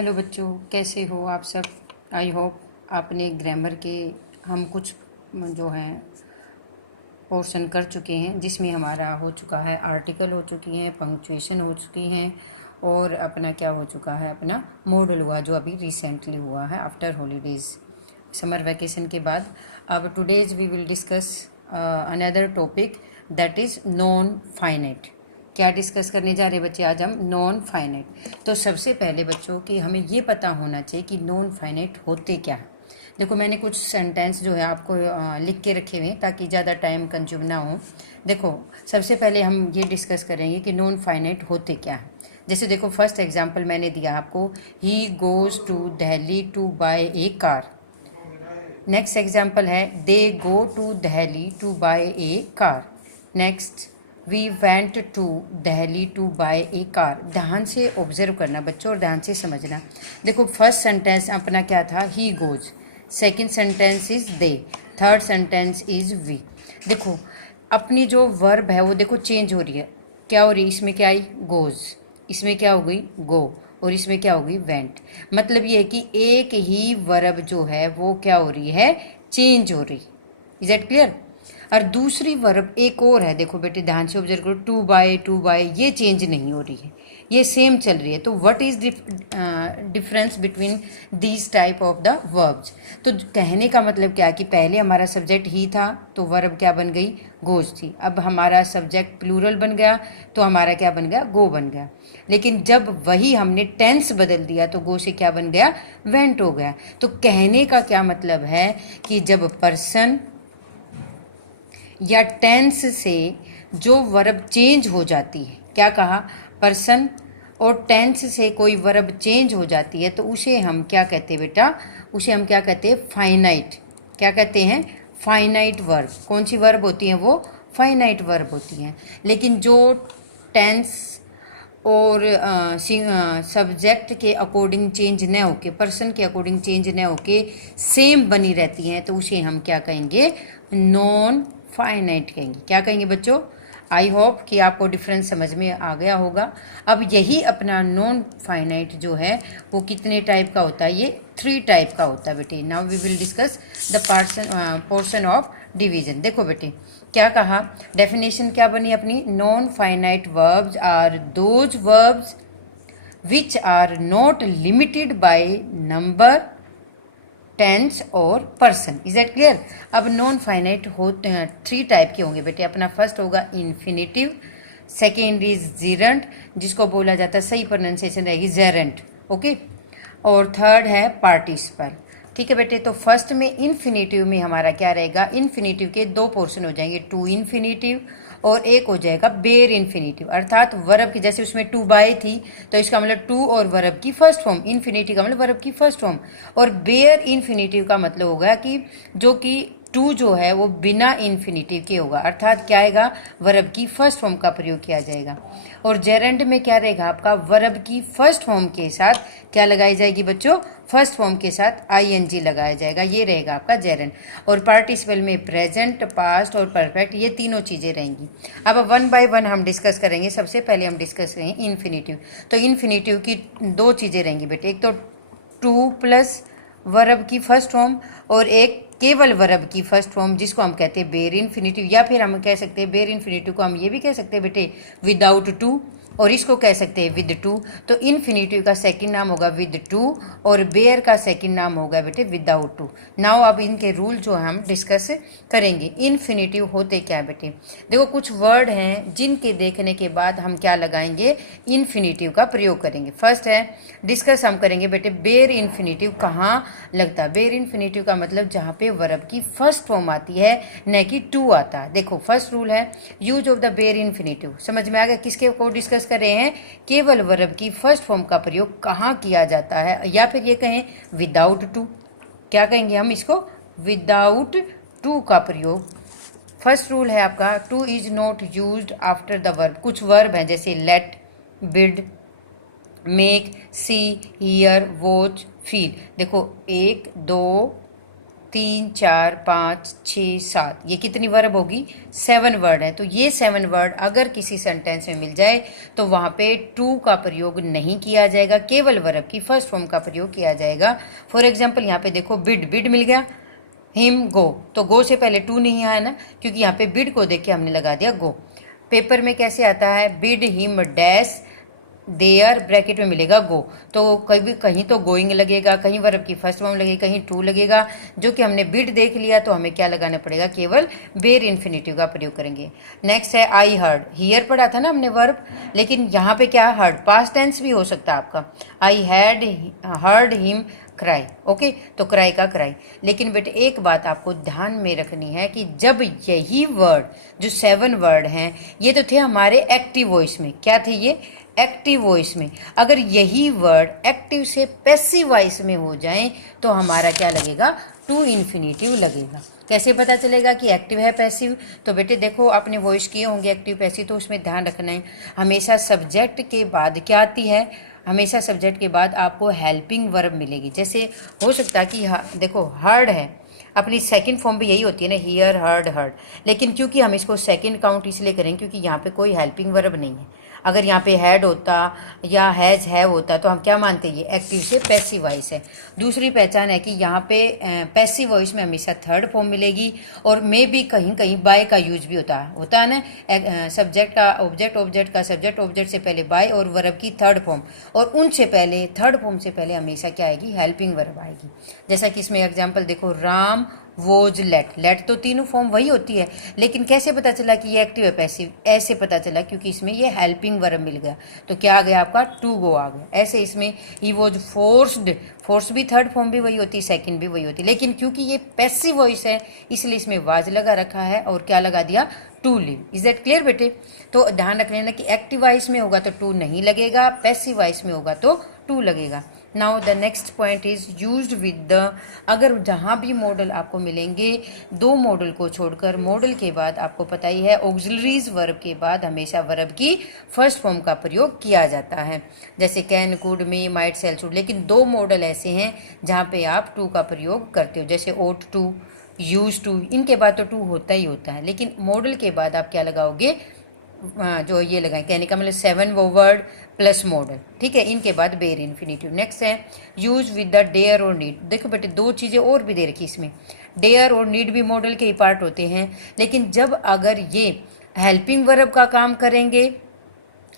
Hello बच्चों, कैसे हो आप सब। आई होप आपने ग्रामर के हम कुछ जो हैं पोर्शन कर चुके हैं, जिसमें हमारा हो चुका है आर्टिकल हो चुकी हैं, पंक्चुएशन हो चुकी हैं और अपना क्या हो चुका है, अपना मॉडल हुआ जो अभी रिसेंटली हुआ है आफ्टर हॉलीडेज समर वैकेशन के बाद। अब today's we will discuss another topic that is non finite. क्या डिस्कस करने जा रहे हैं बच्चे आज हम? Non finite. तो सबसे पहले बच्चों कि हमें ये पता होना चाहिए कि नॉन फाइनाइट होते क्या है। देखो मैंने कुछ सेंटेंस जो है आपको लिख के रखे हुए हैं ताकि ज़्यादा टाइम कंज्यूम ना हो। देखो सबसे पहले हम ये डिस्कस करेंगे कि नॉन फाइनाइट होते क्या है। जैसे देखो फर्स्ट एग्जांपल मैंने दिया आपको, he goes to Delhi to buy a car. Next example है, they go to Delhi to buy a car. Next, we went to Delhi to buy a car. ध्यान से ऑब्जर्व करना बच्चों और ध्यान से समझना। देखो फर्स्ट सेंटेंस अपना क्या था, he goes. Second sentence is they. Third sentence is we. देखो अपनी जो वर्ब है वो देखो चेंज हो रही है। क्या हो रही है? इसमें क्या आई? गोज। इसमें क्या हो गई? गो। और इसमें क्या हो गई? वेंट। मतलब ये है कि एक ही वर्ब जो है वो क्या हो रही है? चेंज हो रही। Is that clear? और दूसरी वर्ब एक और है, देखो बेटे ध्यान से ऑब्जर्व करो, टू बाय ये चेंज नहीं हो रही है, ये सेम चल रही है। तो what is difference between these type of the verbs? तो कहने का मतलब क्या कि पहले हमारा सब्जेक्ट ही था तो वर्ब क्या बन गई? गोज थी। अब हमारा सब्जेक्ट प्लूरल बन गया तो हमारा क्या बन गया? गो बन गया। लेकिन जब वही हमने टेंस बदल दिया तो गो से क्या बन गया? वेंट हो गया। तो कहने का क्या मतलब है कि जब पर्सन या टेंस से जो वर्ब चेंज हो जाती है, क्या कहा? पर्सन और टेंस से कोई वर्ब चेंज हो जाती है तो उसे हम क्या कहते हैं बेटा? उसे हम क्या कहते हैं? फाइनाइट। क्या कहते हैं? Finite verb. कौन सी वर्ब होती हैं वो? फाइनाइट वर्ब होती हैं। लेकिन जो टेंस और सब्जेक्ट के अकॉर्डिंग चेंज न होके, पर्सन के अकॉर्डिंग चेंज न होके सेम बनी रहती हैं तो उसे हम क्या कहेंगे? नॉन फाइनाइट कहेंगे। क्या कहेंगे बच्चों? आई होप कि आपको डिफरेंस समझ में आ गया होगा। अब यही अपना नॉन फाइनाइट जो है वो कितने टाइप का होता है? ये 3 टाइप का होता है बेटे। Now we will discuss the portion of division. देखो बेटे क्या कहा, डेफिनेशन क्या बनी अपनी? Non finite verbs are those verbs which are not limited by number, tense और पर्सन। Is that clear? अब नॉन फाइनाइट होते हैं 3 टाइप के होंगे बेटे। अपना फर्स्ट होगा इन्फिनेटिव, सेकेंड इज जीरेंट, जिसको बोला जाता है, सही प्रोनाउंसिएशन रहेगी जेरेंट, ओके। और थर्ड है पार्टिसिपल। ठीक है बेटे, तो फर्स्ट में इन्फिनेटिव में हमारा क्या रहेगा? इन्फिनेटिव के 2 पोर्शन हो जाएंगे, टू इन्फिनेटिव और एक हो जाएगा बेर इन्फिनेटिव। अर्थात वर्ब की, जैसे उसमें टू बाय थी तो इसका मतलब टू और वर्ब की फर्स्ट फॉर्म, इन्फिनेटिव का मतलब वर्ब की फर्स्ट फॉर्म। और बेयर इन्फिनेटिव का मतलब होगा कि जो कि टू जो है वो बिना इन्फिनेटिव के होगा, अर्थात क्या आएगा? वर्ब की फर्स्ट फॉर्म का प्रयोग किया जाएगा। और जेरेंट में क्या रहेगा आपका? वर्ब की फर्स्ट फॉर्म के साथ क्या लगाई जाएगी बच्चों? फर्स्ट फॉर्म के साथ आईएनजी लगाया जाएगा, ये रहेगा आपका जेरेंट। और पार्टिसिपल में प्रेजेंट, पास्ट और परफेक्ट, ये तीनों चीज़ें रहेंगी। अब वन बाय वन हम डिस्कस करेंगे। सबसे पहले हम डिस्कस करेंगे इन्फिनेटिव। तो इन्फिनेटिव की 2 चीज़ें रहेंगी बेटे, एक तो टू प्लस वर्ब की फर्स्ट फॉर्म और एक केवल वर्ब की फर्स्ट फॉर्म, जिसको हम कहते हैं बेर इन्फिनेटिव। या फिर हम कह सकते हैं बेर इन्फिनेटिव को हम ये भी कह सकते हैं बेटे विदाउट टू, और इसको कह सकते हैं विद टू। तो इन्फिनेटिव का सेकंड नाम होगा विद टू और बेयर का सेकंड नाम होगा बेटे विदाउट टू। नाउ अब इनके रूल जो हम डिस्कस करेंगे। इन्फिनेटिव होते क्या बेटे? देखो कुछ वर्ड हैं जिनके देखने के बाद हम क्या लगाएंगे? इन्फिनेटिव का प्रयोग करेंगे। फर्स्ट है डिस्कस हम करेंगे बेटे बेर इन्फिनेटिव कहाँ लगता है। बेर इन्फिनेटिव का मतलब जहाँ पे वर्ब की फर्स्ट फॉर्म आती है न कि टू आता है। देखो फर्स्ट रूल है यूज ऑफ द बेर इन्फिनेटिव। समझ में आ गया? किसके को डिस्कस कर रहे हैं? केवल वर्ब की फर्स्ट फॉर्म का प्रयोग कहाँ किया जाता है, या फिर ये कहें विदाउट टू। क्या कहेंगे हम इसको? विदाउट टू का प्रयोग। फर्स्ट रूल है आपका, to is not used after the verb. कुछ वर्ब हैं जैसे let, bid, make, see, hear, watch, feel. देखो 1 2 3, 4, 5, 6, 7, ये कितनी वर्ब होगी? 7 वर्ड है। तो ये 7 वर्ड अगर किसी सेंटेंस में मिल जाए तो वहाँ पे टू का प्रयोग नहीं किया जाएगा, केवल वर्ब की फर्स्ट फॉर्म का प्रयोग किया जाएगा। फॉर एग्जाम्पल यहाँ पे देखो, बिड, बिड मिल गया, हिम, गो, तो गो से पहले टू नहीं आया ना, क्योंकि यहाँ पे बिड को देख के हमने लगा दिया गो। पेपर में कैसे आता है? Bid him dash there, bracket में मिलेगा गो, तो कभी कहीं तो गोइंग लगेगा, कहीं वर्ब की फर्स्ट फॉर्म लगेगी, कहीं टू लगेगा। जो कि हमने बिड देख लिया तो हमें क्या लगाना पड़ेगा? केवल बेयर इन्फिनेटिव का प्रयोग करेंगे। नेक्स्ट है आई हर्ड, हियर पढ़ा था ना हमने वर्ब, लेकिन यहाँ पे क्या? हर्ड, पास्ट टेंस भी हो सकता है आपका। I had heard him cry, okay, तो क्राई का क्राई। लेकिन बेटे एक बात आपको ध्यान में रखनी है कि जब यही वर्ड जो 7 वर्ड हैं ये तो थे हमारे एक्टिव वॉइस में, क्या थे ये? एक्टिव वॉइस में। अगर यही वर्ड एक्टिव से पैसिव वॉइस में हो जाए तो हमारा क्या लगेगा? टू इन्फिनेटिव लगेगा। कैसे पता चलेगा कि एक्टिव है पैसिव? तो बेटे देखो, आपने वॉइस किए होंगे एक्टिव पैसिव, तो उसमें ध्यान रखना है हमेशा सब्जेक्ट के बाद क्या आती है? हमेशा सब्जेक्ट के बाद आपको हेल्पिंग वर्ब मिलेगी। जैसे हो सकता है कि देखो हर्ड है, अपनी सेकंड फॉर्म भी यही होती है ना, हियर हर्ड हर्ड, लेकिन क्योंकि हम इसको सेकंड काउंट इसलिए करेंगे क्योंकि यहाँ पे कोई हेल्पिंग वर्ब नहीं है। अगर यहाँ पे हैड होता या हैज़ हैव होता तो हम क्या मानते? ये एक्टिव से पैसिव वॉइस है। दूसरी पहचान है कि यहाँ पे पैसिव वॉइस में हमेशा थर्ड फॉर्म मिलेगी, और मे भी कहीं कहीं बाय का यूज भी होता है ना, सब्जेक्ट का ऑब्जेक्ट, ऑब्जेक्ट का सब्जेक्ट, ऑब्जेक्ट से पहले बाय और वर्ब की थर्ड फॉर्म, और उनसे पहले थर्ड फॉर्म से पहले हमेशा क्या आएगी? हेल्पिंग वर्ब आएगी। जैसा कि इसमें एग्जाम्पल देखो, राम वोज लेट, लेट तो तीनों फॉर्म वही होती है, लेकिन कैसे पता चला कि ये एक्टिव है पैसिव? ऐसे पता चला क्योंकि इसमें ये हेल्पिंग वर्ब मिल गया, तो क्या आ गया आपका? टू गो आ गया। ऐसे इसमें ही वॉज फोर्स्ड, फोर्स भी थर्ड फॉर्म भी वही होती, सेकंड भी वही होती, लेकिन क्योंकि ये पैसिव वॉइस है इसलिए इसमें वाज लगा रखा है और क्या लगा दिया? To live. Is that clear बेटे? तो ध्यान रख लेना कि एक्टिव वॉइस में होगा तो टू नहीं लगेगा, पैसिव वॉइस में होगा तो टू लगेगा। Now the next point is used with the. अगर जहाँ भी मॉडल आपको मिलेंगे, दो मॉडल को छोड़कर, मॉडल के बाद आपको पता ही है ऑक्सिलरीज वर्ब के बाद हमेशा वर्ब की फर्स्ट फॉर्म का प्रयोग किया जाता है, जैसे can, could, may, might, shall, should. लेकिन दो मॉडल ऐसे हैं जहाँ पे आप टू का प्रयोग करते हो, जैसे ओट टू, यूज टू, इनके बाद तो टू होता ही होता है, लेकिन मॉडल के बाद आप क्या लगाओगे? जो ये लगाएं, कहने का मतलब 7 वो वर्ड प्लस मॉडल, ठीक है, इनके बाद बेयर इन्फिनेटिव। नेक्स्ट है यूज विद द डेयर और नीड। देखो बेटे दो चीज़ें और भी दे रखी इसमें, डेयर और नीड भी मॉडल के ही पार्ट होते हैं, लेकिन जब अगर ये हेल्पिंग वर्ब का काम करेंगे,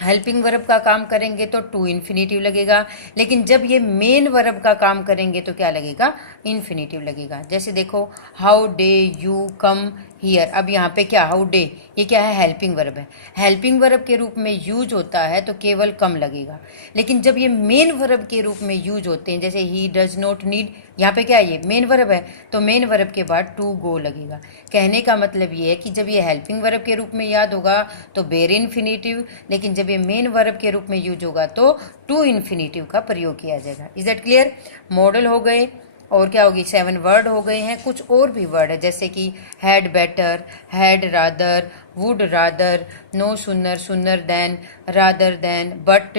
हेल्पिंग वर्ब का काम करेंगे तो टू इन्फिनेटिव लगेगा, लेकिन जब ये मेन वर्ब का काम करेंगे तो क्या लगेगा? इन्फिनेटिव लगेगा। जैसे देखो, how day you come here, अब यहाँ पे क्या? हाउ डे, ये क्या है? हेल्पिंग वर्ब है। हेल्पिंग वर्ब के रूप में यूज होता है तो केवल कम लगेगा, लेकिन जब ये मेन वर्ब के रूप में यूज होते हैं, जैसे ही डज नॉट नीड, यहाँ पे क्या है? ये मेन वर्ब है, तो मेन वर्ब के बाद टू गो लगेगा। कहने का मतलब ये है कि जब ये हेल्पिंग वर्ब के रूप में याद होगा तो बेयर इन्फिनेटिव, लेकिन जब ये मेन वर्ब के रूप में यूज होगा तो टू इन्फिनेटिव का प्रयोग किया जाएगा। Is that clear? मॉडल हो गए, और क्या होगी? 7 वर्ड हो गए हैं। कुछ और भी वर्ड है जैसे कि had better, had rather, would rather, no sooner, sooner than, rather than, but,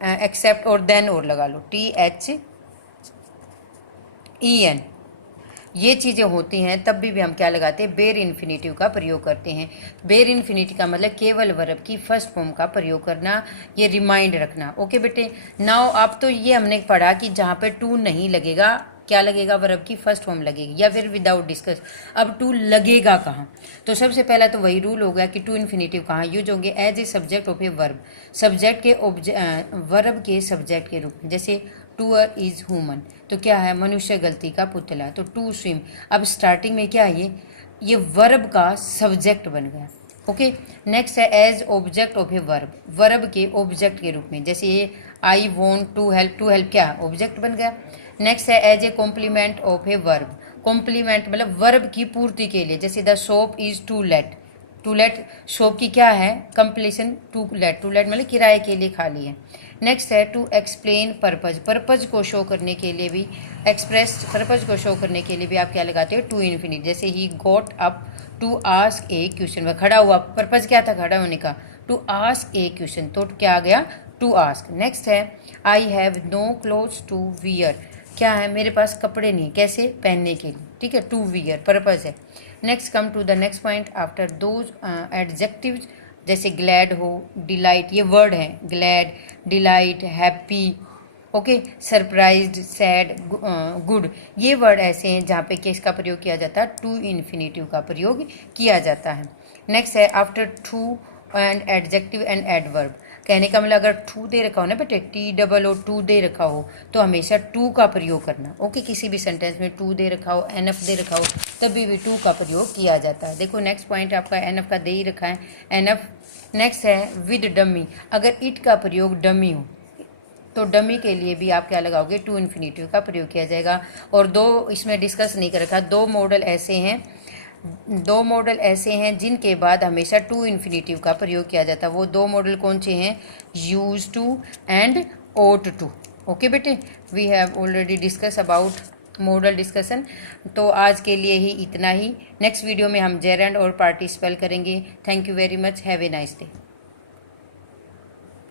except, और देन और लगा लो, THEN। ये चीज़ें होती हैं तब भी हम क्या लगाते हैं? बेयर इन्फिनेटिव का प्रयोग करते हैं। बेयर इन्फिनेटिव का मतलब केवल वर्ब की फर्स्ट फॉर्म का प्रयोग करना, ये रिमाइंड रखना। ओके बेटे, नाउ अब तो ये हमने पढ़ा कि जहाँ पे टू नहीं लगेगा क्या लगेगा? वर्ब की फर्स्ट फॉर्म लगेगी, या फिर विदाउट डिस्कस। अब टू लगेगा कहाँ? तो सबसे पहला तो वही रूल हो गया कि टू इन्फिनेटिव कहाँ यूज होंगे? As a subject of a verb, subject के वर्ब के सब्जेक्ट के रूप में। जैसे टूअर इज ह्यूमन, तो क्या है? मनुष्य गलती का पुतला, तो टू स्विम। अब स्टार्टिंग में क्या है? ये वर्ब का सब्जेक्ट बन गया। ओके, नेक्स्ट है as object of a verb, verb के ऑब्जेक्ट के रूप में। जैसे ये I want to help, to help क्या? ऑब्जेक्ट बन गया। नेक्स्ट है as a complement of a verb, complement मतलब वर्ब की पूर्ति के लिए। जैसे the shop is to let, to let shop की क्या है? Completion, to let, to let मतलब किराए के लिए खाली है। नेक्स्ट है टू एक्सप्लेन पर्पज, पर्पज को शो करने के लिए भी, एक्सप्रेस पर्पज को शो करने के लिए भी आप क्या लगाते हो? To infinitive. जैसे ही got up to ask a question, वह खड़ा हुआ, पर्पज क्या था? खड़ा होने का, टू आस्क ए क्वेश्चन, तो क्या आ गया? To ask. नेक्स्ट है I have no clothes to wear, क्या है, मेरे पास कपड़े नहीं है, कैसे, पहनने के लिए, ठीक है, टू वियर, पर्पस है। Next come to the next point, after those adjectives, जैसे ग्लैड हो, डिलाइट, ये वर्ड है, glad, delight, happy, okay, surprised, sad, good, ये वर्ड ऐसे हैं जहाँ पे किसका प्रयोग किया जाता है, टू इन्फिनेटिव का प्रयोग किया जाता है। नेक्स्ट है after two and adjective and adverb, कहने का मतलब अगर टू दे रखा हो ना बेटे, TOO टू दे रखा हो तो हमेशा टू का प्रयोग करना, ओके, किसी भी सेंटेंस में टू दे रखा हो, NF दे रखा हो, तभी भी टू का प्रयोग किया जाता है। देखो नेक्स्ट पॉइंट आपका NF का दे ही रखा है, NF। नेक्स्ट है विद डमी, अगर इट का प्रयोग डमी हो तो डमी के लिए भी आप क्या लगाओगे, टू इन्फिनेटिव का प्रयोग किया जाएगा। और दो इसमें डिस्कस नहीं कर रखा, दो मॉडल ऐसे हैं जिनके बाद हमेशा टू इन्फिनेटिव का प्रयोग किया जाता है। वो दो मॉडल कौन से हैं, used to and ought to. Okay बेटे, we have already discuss about modal discussion. तो आज के लिए ही इतना ही, नेक्स्ट वीडियो में हम जेरेंड और पार्टिसिपल करेंगे। Thank you very much, have a nice day.